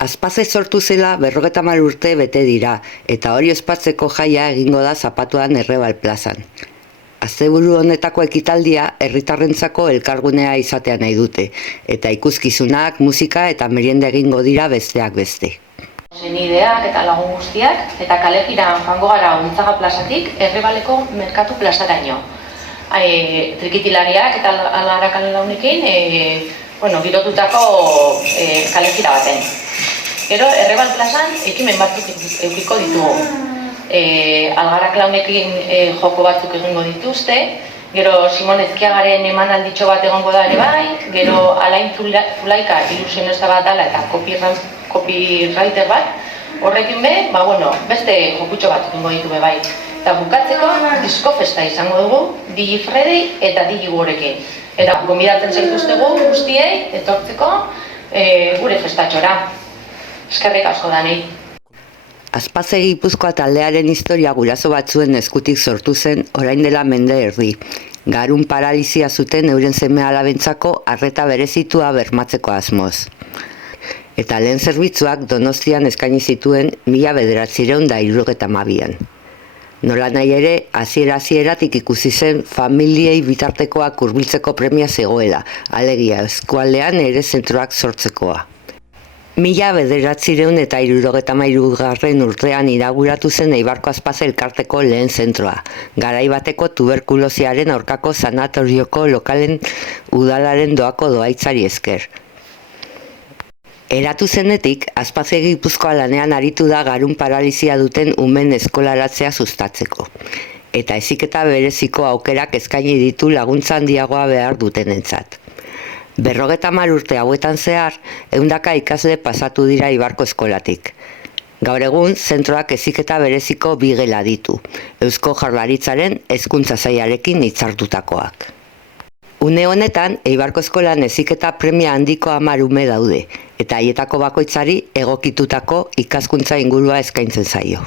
Azpaze sortu zela 50 urte bete dira, eta hori ospatzeko jaia egingo da Zapatuan Errebal plazan. Asteburu honetako ekitaldia herritarrentzako elkargunea izatea nahi dute, eta ikuskizunak, musika eta merienda egingo dira besteak beste. Senideak eta lagun guztiak, eta kalejiran joango gara Untzaga plazatik Errebaleko Merkatu plazaraino. Trikitilariak eta algarakalen launekin, girotutako kalejira baten. Gero, Errebal plazan ekimen batzuk eukiko ditugu. Algarak launekin joko batzuk egingo dituzte, gero Simon Ezkiagaren emanalditxo bat egongo da ere bai, gero Alain Zulaika ilusionista bat dala eta copywriter bat, horrekin beste jokutxo bat egingo ditu bai. Eta bukatzeko disko festa izango dugu, Digi Friday eta Digi Gurekin. Eta gonbidatzen zaituztegu guztiei etortzeko gure festatxora. Eskerrik asko danei. Azpaze Gipuzkoa taldearen historia guraso batzuen eskutik sortu zen orain dela mende erdi. Garun paralizia zuten euren seme-alabentzako arreta berezitua bermatzeko asmoz. Eta lehen zerbitzuak Donostian eskaini zituen 1972an. Nola nahi ere, hasieratik ikusi zen familiei bitartekoak hurbiltzeko premia zegoela, alegia eskualdean ere zentroak sortzekoa. 1973 urtean inauguratu zen Eibarko Azpaze elkarteko lehen zentroa, garai bateko tuberkulosiaren aurkako sanatorioko lokalen udalaren doako doaitzari esker. Eratu zenetik, Azpaze Gipuzkoa lanean aritu da garun paralizia duten umen eskolaratzea sustatzeko. Eta heziketa bereziko aukerak eskaini ditu laguntza handiagoa behar dutenentzat. 50 urte hauetan zehar, 100 ikasle pasatu dira Eibarko eskolatik. Gaur egun, zentroak heziketa bereziko 2 gela ditu, Eusko Jaurlaritzaren hezkuntza sailarekin hitzartutakoak. Une honetan, Eibarko eskolan heziketa premia handiko 10 ume daude, eta haietako bakoitzari egokitutako ikaskuntza ingurua eskaintzen zaio.